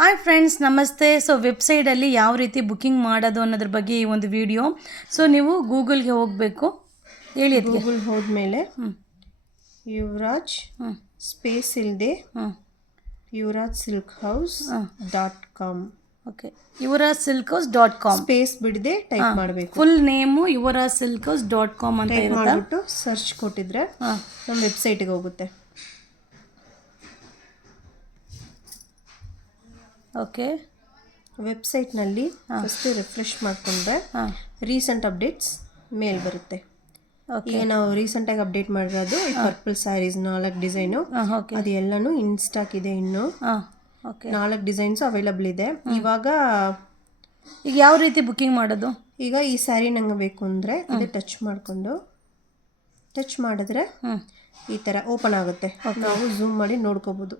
Hi friends, ನಮಸ್ತೆ. So ವೆಬ್ಸೈಟಲ್ಲಿ ಯಾವ ರೀತಿ ಬುಕ್ಕಿಂಗ್ ಮಾಡೋದು ಅನ್ನೋದ್ರ ಬಗ್ಗೆ ಈ ಒಂದು ವಿಡಿಯೋ. ಸೊ ನೀವು ಗೂಗಲ್ಗೆ ಹೋಗಬೇಕು. ಹೇಳಿ. ಗೂಗಲ್ ಹೋದ್ಮೇಲೆ ಯುವರಾಜ್ ಸ್ಪೇಸ್ ಇಲ್ಲದೆ Yuvraj silk house dot com. Okay, yuvrajsilkhhouse.com space ಬಿಡದೆ ಟೈಪ್ ಮಾಡಬೇಕು. ಫುಲ್ ನೇಮು yuvrajsilkhhouse.com ಅಂತ ಇರುತ್ತೆ. ಮಾಡಿಬಿಟ್ಟು ಸರ್ಚ್ ಕೊಟ್ಟಿದ್ರೆ ನಮ್ಮ ವೆಬ್ಸೈಟ್ಗೆ ಹೋಗುತ್ತೆ. ಓಕೆ, ವೆಬ್ಸೈಟ್ನಲ್ಲಿ ಫಸ್ಟ್ ರಿಫ್ರೆಶ್ ಮಾಡಿಕೊಂಡ್ರೆ ರೀಸೆಂಟ್ ಅಪ್ಡೇಟ್ಸ್ ಮೇಲ್ ಬರುತ್ತೆ. ಈಗ ನಾವು ರೀಸೆಂಟಾಗಿ ಅಪ್ಡೇಟ್ ಮಾಡಿರೋದು ಪರ್ಪಲ್ ಸ್ಯಾರೀಸ್ 4 ಡಿಸೈನು, ಅದು ಎಲ್ಲನೂ ಇನ್ಸ್ಟಾಕ್ ಇದೆ. ಇನ್ನು 4 ಡಿಸೈನ್ಸ್ ಅವೈಲಬಲ್ ಇದೆ. ಇವಾಗ ಈಗ ಯಾವ ರೀತಿ ಬುಕ್ಕಿಂಗ್ ಮಾಡೋದು? ಈಗ ಈ ಸ್ಯಾರಿ ನಂಗೆ ಬೇಕು ಅಂದರೆ ಇದು ಟಚ್ ಮಾಡಿದ್ರೆ ಈ ಥರ ಓಪನ್ ಆಗುತ್ತೆ. ನಾವು ಝೂಮ್ ಮಾಡಿ ನೋಡ್ಕೋಬೋದು.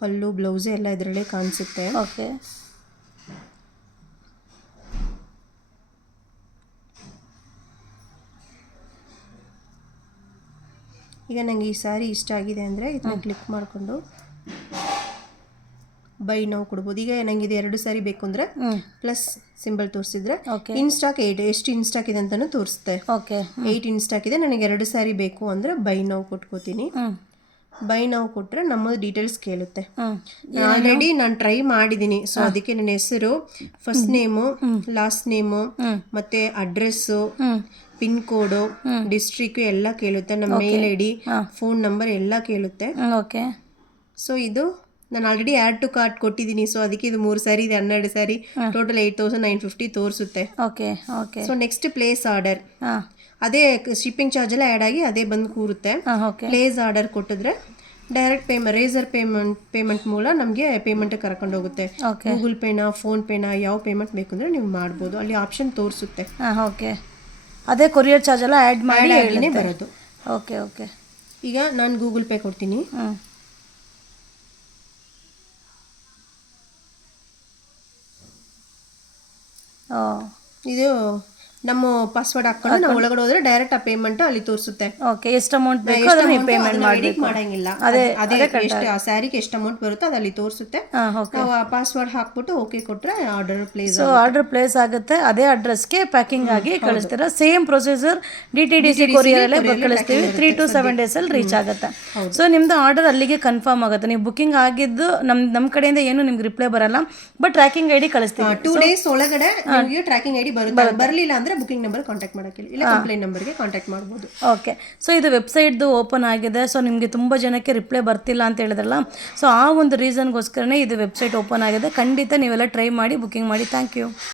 ಪಲ್ಲು ಬ್ಲೌಸ್ ಎಲ್ಲ ಇದರಲ್ಲೇ ಕಾಣಿಸುತ್ತೆ. ಓಕೆ, ಈಗ ನನಗೆ ಈ ಸ್ಯಾರಿ ಇಷ್ಟ ಆಗಿದೆ ಅಂದರೆ ಇದನ್ನ ಕ್ಲಿಕ್ ಮಾಡಿಕೊಂಡು ಬೈ ನಾವು ಕೊಡ್ಬೋದು. ಈಗ ನನಗೆ ಇದು 2 ಸ್ಯಾರಿ ಬೇಕು ಅಂದರೆ ಪ್ಲಸ್ ಸಿಂಬಲ್ ತೋರಿಸಿದ್ರೆ ಇನ್ಸ್ಟಾಕ್ 8 ಎಷ್ಟು ಇನ್ಸ್ಟಾಕ್ ಇದೆ ಅಂತಲೂ ತೋರಿಸುತ್ತೆ. 8 ಇನ್ಸ್ಟಾಕ್ ಇದೆ. ನನಗೆ 2 ಸ್ಯಾರಿ ಬೇಕು ಅಂದರೆ ಬೈ ನಾವು ಕೊಟ್ಕೋತೀನಿ. ಬೈ ನಾವು ಕೊಟ್ಟರೆ ನಮ್ಮದು ಡೀಟೇಲ್ಸ್ ಕೇಳುತ್ತೆ. ಆಲ್ರೆಡಿ ನಾನು ಟ್ರೈ ಮಾಡಿದ್ದೀನಿ. ಸೊ ಅದಕ್ಕೆ ನನ್ನ ಹೆಸರು, ಫಸ್ಟ್ ನೇಮು, ಲಾಸ್ಟ್ ನೇಮು, ಮತ್ತು ಅಡ್ರೆಸ್ಸು, ಪಿನ್ ಕೋಡು, ಡಿಸ್ಟ್ರಿಕ್ಕು ಎಲ್ಲ ಕೇಳುತ್ತೆ. ನಮ್ಮ mail I D, phone number ಎಲ್ಲ ಕೇಳುತ್ತೆ. ಓಕೆ, ಸೊ ಇದು ನಾನು ಆಲ್ರೆಡಿ ಆ್ಯಡ್ ಟು ಕಾರ್ಟ್ ಕೊಟ್ಟಿದ್ದೀನಿ. ಸೊ ಅದಕ್ಕೆ ಇದು 3 ಸ್ಯಾರಿ ಇದೆ, 12 ಸ್ಯಾರಿ, ಟೋಟಲ್ 8,950 ತೋರಿಸುತ್ತೆ. Okay okay. So next place order, ಅದೇ ಶಿಪ್ಪಿಂಗ್ ಚಾರ್ಜ್ ಎಲ್ಲ ಆ್ಯಡ್ ಆಗಿ ಅದೇ ಬಂದು ಕೂರುತ್ತೆ. ಪ್ಲೇಸ್ ಆರ್ಡರ್ ಕೊಟ್ಟಿದ್ರೆ ಡೈರೆಕ್ಟ್ ರೇಸರ್ ಪೇಮೆಂಟ್ ಮೂಲ ನಮಗೆ ಪೇಮೆಂಟ್ ಕರ್ಕೊಂಡು ಹೋಗುತ್ತೆ. ಗೂಗಲ್ ಪೇನಾ, ಫೋನ್ ಪೇನಾ, ಯಾವ ಪೇಮೆಂಟ್ ಬೇಕಂದ್ರೆ ನೀವು ಮಾಡ್ಬೋದು. ಅಲ್ಲಿ ಆಪ್ಷನ್ ತೋರಿಸುತ್ತೆ. ಓಕೆ, ಅದೇ ಕೊರಿಯರ್ ಚಾರ್ಜ್ ಎಲ್ಲ ಆ್ಯಡ್ ಮಾಡಿ ಬರೋದು. Okay okay. ಈಗ ನಾನು ಗೂಗಲ್ ಪೇ ಕೊಡ್ತೀನಿ. ಇದು ನಮ್ಮ ಪಾಸ್ವರ್ಡ್ ಹಾಕೊಂಡು ನಾವು ಒಳಗಡೆ ಹೋದ್ರೆ ಡೈರೆಕ್ಟ್ ಆ ಪೇಮೆಂಟ್ ಅಲ್ಲಿ ತೋರಿಸುತ್ತೆ. ಓಕೆ, ಎಷ್ಟು ಅಮೌಂಟ್ ಬೇಕು ಅದನ್ನ ಪೇಮೆಂಟ್ ಮಾಡಬೇಕು. ಮಾಡಂಗಿಲ್ಲ. ಅದೇ ಎಷ್ಟು ಆ ಸ್ಯಾರಿಗೆ ಎಷ್ಟು ಅಮೌಂಟ್ ಬರುತ್ತೆ ಅದು ಅಲ್ಲಿ ತೋರಿಸುತ್ತೆ. ನಾವು ಆ ಪಾಸ್ವರ್ಡ್ ಹಾಕ್ಬಿಟ್ಟು ಓಕೆ ಕೊಟ್ರೆ order place. So order place ಆಗುತ್ತೆ. ಅದೇ ಅಡ್ರೆಸ್ಗೆ ಪ್ಯಾಕಿಂಗ್ ಆಗಿ ಕಳಿಸ್ತೀರಾ. ಸೇಮ್ ಪ್ರೊಸೀಜರ್ DTDC ಕೊರಿಯರ್ ಅಲ್ಲೇ ಕಳಿಸ್ತೀವಿ. 3 to 7 days ಅಲ್ಲಿ ರೀಚ್ ಆಗುತ್ತೆ. ಸೊ ನಿಮ್ದು ಆರ್ಡರ್ ಅಲ್ಲಿಗೆ ಕನ್ಫರ್ಮ್ ಆಗುತ್ತೆ. ನೀವು ಬುಕ್ಕಿಂಗ್ ಆಗಿದ್ದು ನಮ್ಮ ಕಡೆಯಿಂದ ಏನು ನಿಮ್ಗೆ ರಿಪ್ಲೈ ಬರಲ್ಲ, ಬಟ್ ಟ್ರ್ಯಾಕಿಂಗ್ ID ಕಳಿಸ್ತೀವಿ. 2 days ಒಳಗಡೆ ನಿಮಗೆ ಟ್ರ್ಯಾಕಿಂಗ್ ID ಬರುತ್ತೆ. ಬರಲಿಲ್ಲ ಅಂದ್ರೆ ಬುಕಿಂಗ್ ನಂಬರ್ ಕಾಂಟ್ಯಾಕ್ಟ್ ಮಾಡೋಕ್ಕಿಲ್ಲ, ಇಲ್ಲ ಕಂಪ್ಲೇಂಟ್ ನಂಬರ್ಗೆ ಕಾಂಟ್ಯಾಕ್ಟ್ ಮಾಡ್ಬೋದು. ಓಕೆ, ಸೊ ಇದು ವೆಬ್ಸೈಟ್ದು ಓಪನ್ ಆಗಿದೆ. ಸೊ ನಿಮಗೆ ತುಂಬ ಜನಕ್ಕೆ ರಿಪ್ಲೈ ಬರ್ತಿಲ್ಲ ಅಂತ ಹೇಳಿದ್ರಲ್ಲ, ಸೊ ಆ ಒಂದು ರೀಸನ್ಗೋಸ್ಕರನೇ ಇದು ವೆಬ್ಸೈಟ್ ಓಪನ್ ಆಗಿದೆ. ಖಂಡಿತ ನೀವೆಲ್ಲ ಟ್ರೈ ಮಾಡಿ ಬುಕ್ಕಿಂಗ್ ಮಾಡಿ. Thank you.